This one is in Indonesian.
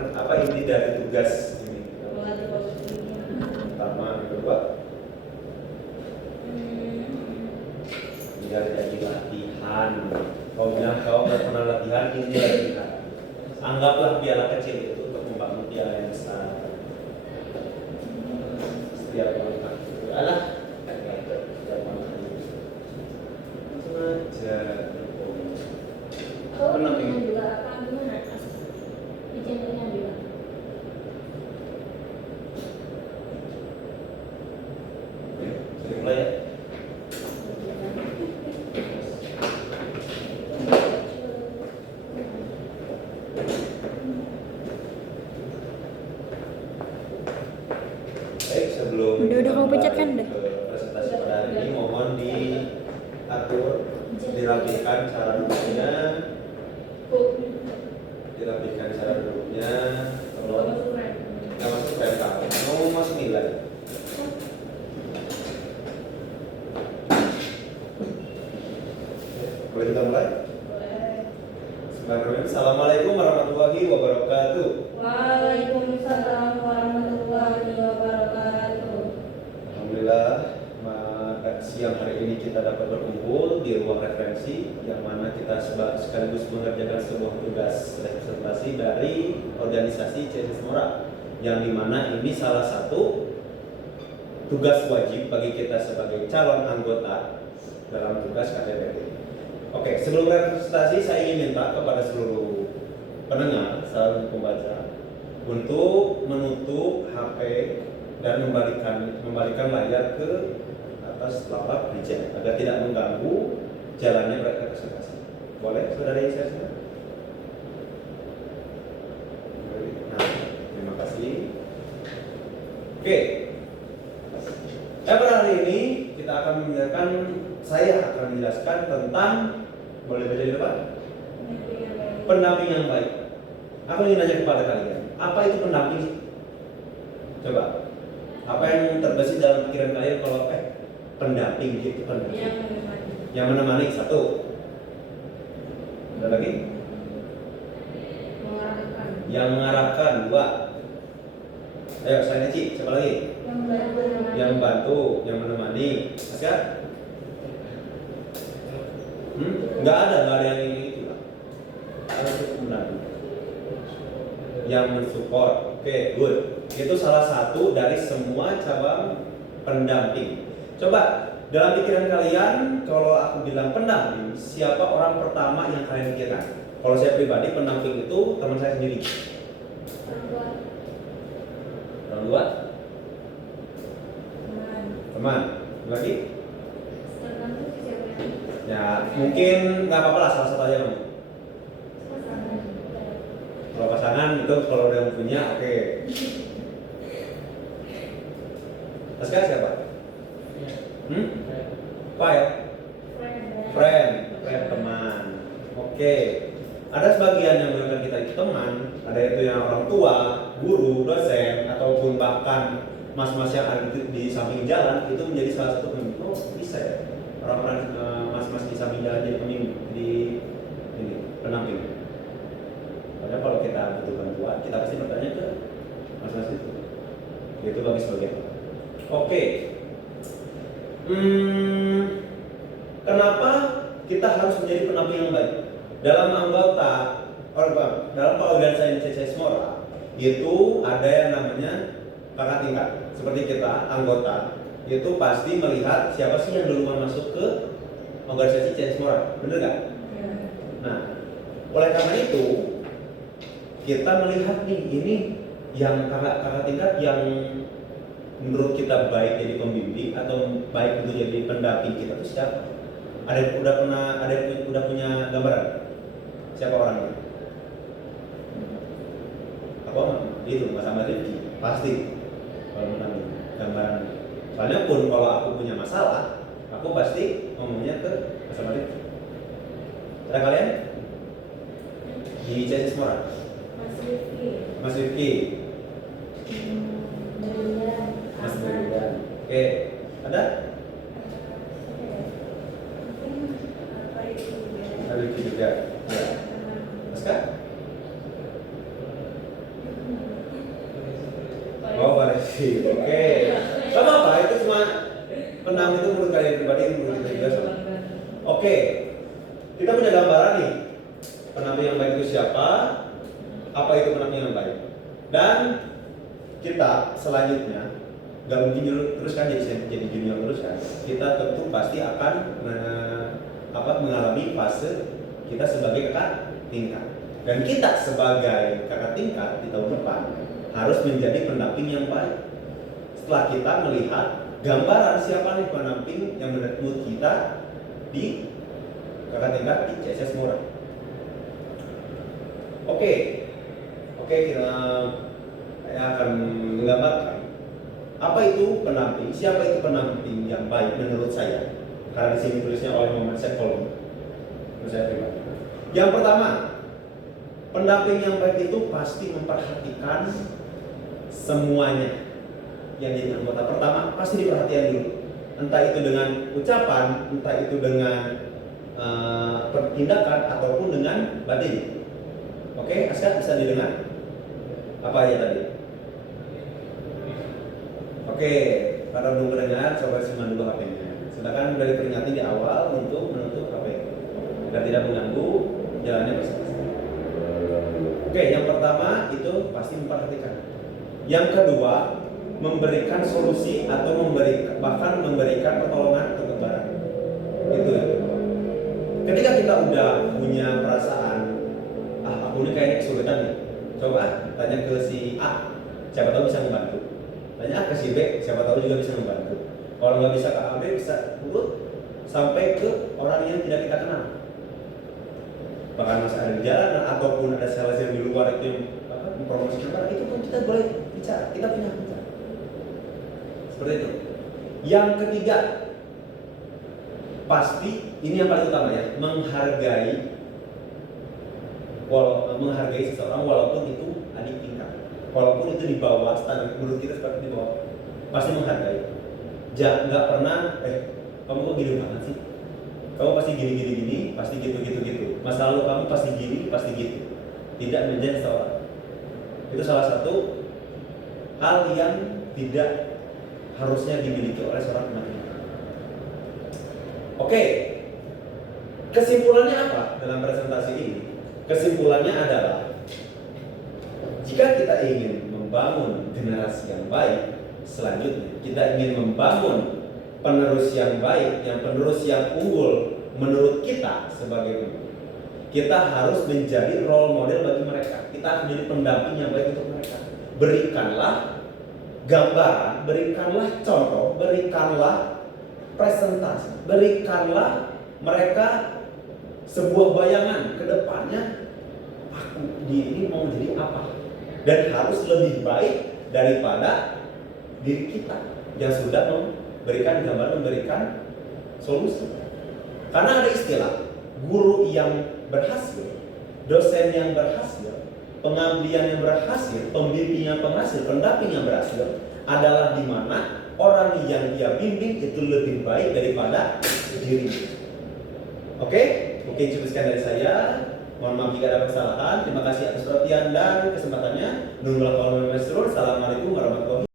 Apa inti dari tugas ini? Pertama, yang kedua, biar jadi latihan. Kau bilang kau nggak pernah latihan, ini latihan. Anggaplah piala kecil itu untuk membangun piala yang besar. Setiap langkah itu adalah setiap langkah itu sengaja. Kau bimbingan juga apa gimana? Bimbingan juga. Sudah mulai ya? Baik, sebelum Udah kamu pencet kan deh? presentasi pada hari ini mohon diatur, dirapikan cara duduknya, tolong nggak masuk rental, mau masuk nilai. Boleh kita mulai? Bismillahirrahmanirrahim. Assalamualaikum warahmatullahi wabarakatuh. Waalaikumsalam warahmatullahi wabarakatuh. Alhamdulillah, pada siang hari ini kita dapat berkumpul di ruang referensi yang mana kita sekaligus mengerjakan sebuah tugas presentasi dari organisasi CSS Mora, yang dimana ini salah satu tugas wajib bagi kita sebagai calon anggota dalam tugas KTPT. Oke, sebelum presentasi saya ingin minta kepada seluruh pendengar, seluruh pembaca untuk menutup HP dan membalikan layar ke atas layar reject agar tidak mengganggu jalannya presentasi. Boleh, saudara saya? Nah, terima kasih. Oke, pada hari ini saya akan menjelaskan tentang, boleh baca di depan? Pendamping yang baik. Aku ingin nanya kepada kalian, apa itu pendamping? Coba, apa yang terbesit dalam pikiran kalian kalau pendamping itu pendamping? Yang menemani satu. Ada lagi? Yang mengarahkan dua. Ayo, saya Ci, siapa lagi? Yang membantu, yang menemani. Aska? Nggak ada yang ini itu lah. Harus mendamping. Yang mensupport. Oke, good. Itu salah satu dari semua cabang pendamping. Coba dalam pikiran kalian, kalau aku bilang pendamping, siapa orang pertama yang kalian pikirkan? Kalau saya pribadi, pendamping itu teman saya sendiri. Orang tua? Teman. Lagi? Ya, mungkin nggak apa-apa lah, salah satu aja kamu. Kalau pasangan itu kalau udah punya, oke. Aska siapa? Apa ya? Friend teman. Oke. Ada sebagian yang menganggap kita itu teman, ada itu yang orang tua, guru, dosen, ataupun bahkan mas-mas yang ada di samping jalan itu menjadi salah satu pemimpin. Oh, bisa ya? Orang-orang mas-mas di samping jalan jadi pemimpin di ini pendamping. Padahal kalau kita butuh bantuan, kita pasti bertanya ke mas-mas itu. Itu bagi sebagian. Oke. Kenapa kita harus menjadi pendamping yang baik? Dalam dalam organisasi CSS Mora itu ada yang namanya kakak tingkat. Seperti kita anggota itu pasti melihat siapa sih yang duluan masuk ke organisasi CSS Mora, bener nggak? Nah, oleh karena itu kita melihat nih, ini yang kakak tingkat yang menurut kita baik jadi pembimbing atau baik untuk jadi pendamping kita itu siapa? Ada yang udah punya gambaran? Siapa orangnya? Apa itu Mas Ahmad Rifki? Pasti kalau mendamping gambaran. Soalnya pun kalau aku punya masalah, aku pasti ngomongnya ke Mas Ahmad Rifki. Ada kalian? Di CSS Mora? Mas Rifki. Mas Brilian. Oke, ada? Ada Rifki juga. Ya. Mas Kak? Oke. Sama apa? Itu cuma penam itu menurut kalian pribadi, menurut kita juga sama. Oke. Kita punya gambaran nih. Pendamping yang baik itu siapa? Apa itu pendamping yang baik? Dan kita selanjutnya nggak mungkin terus kan jadi junior terus kan. Kita tentu pasti akan mengalami fase kita sebagai kakak tingkat. Dan kita sebagai kakak tingkat di tahun depan harus menjadi pendamping yang baik. Setelah kita melihat gambaran siapa nih pendamping yang menurut kita di kakak tingkat di CSS Murah. Oke, kita akan menggambarkan apa itu pendamping, siapa itu pendamping yang baik menurut saya. Karena di sini tulisnya oleh Muhammad Sekol, menurut saya pribadi. Yang pertama, pendamping yang baik itu pasti memperhatikan semuanya yang jadi anggota. Pertama, pasti diperhatikan dulu. Entah itu dengan ucapan, entah itu dengan tindakan ataupun dengan batin. Oke, Aska bisa didengar? Apa ya tadi? Oke, para belum mendengar, coba simpan dulu HP-nya. Sedangkan sudah diperingati di awal untuk menutup HP agar tidak mengganggu jalannya masing-masing. Oke, yang pertama itu pasti memperhatikan. Yang kedua, memberikan solusi atau bahkan memberikan pertolongan atau kebaran. Itu ya. Ketika kita udah punya perasaan, aku ini kayaknya kesulitan nih. Coba tanya ke si A, siapa tahu bisa membantu. Tanya ke si B, siapa tahu juga bisa membantu. Kalau nggak bisa ke A, B bisa urut sampai ke orang yang tidak kita kenal. Bahkan masih ada di jalan ataupun ada sales yang di luar itu yang mempromosikan barang, itu pun kita boleh bicara, kita punya bicara. Seperti itu. Yang ketiga, pasti ini yang paling utama ya, menghargai seseorang walaupun itu adik tingkat, walaupun itu di bawah standar menurut kita seperti di bawah, pasti menghargai. Nggak pernah kamu kok gini banget sih, kamu pasti gini, pasti gitu. Masa lalu kamu pasti gini, pasti gitu. Tidak menjadi seseorang. Itu salah satu hal yang tidak harusnya dimiliki oleh seorang pendamping. Oke, kesimpulannya apa dalam presentasi ini? Kesimpulannya adalah jika kita ingin membangun generasi yang baik, selanjutnya kita ingin membangun penerus yang baik, penerus yang unggul menurut kita sebagai guru, kita harus menjadi role model bagi mereka. Kita harus menjadi pendamping yang baik untuk mereka. Berikanlah gambaran, berikanlah contoh, berikanlah presentasi, berikanlah mereka sebuah bayangan ke depannya, aku ini mau jadi apa, dan harus lebih baik daripada diri kita yang sudah memberikan gambaran, memberikan solusi. Karena ada istilah guru yang berhasil, dosen yang berhasil, pengabdian yang berhasil, pembimbing yang berhasil, pendamping yang berhasil adalah di mana orang yang dia bimbing itu lebih baik daripada dirinya. Oke? Mungkin cukup sekian dari saya. Mohon maaf jika ada kesalahan. Terima kasih atas perhatian dan kesempatannya. Assalamualaikum warahmatullahi wabarakatuh.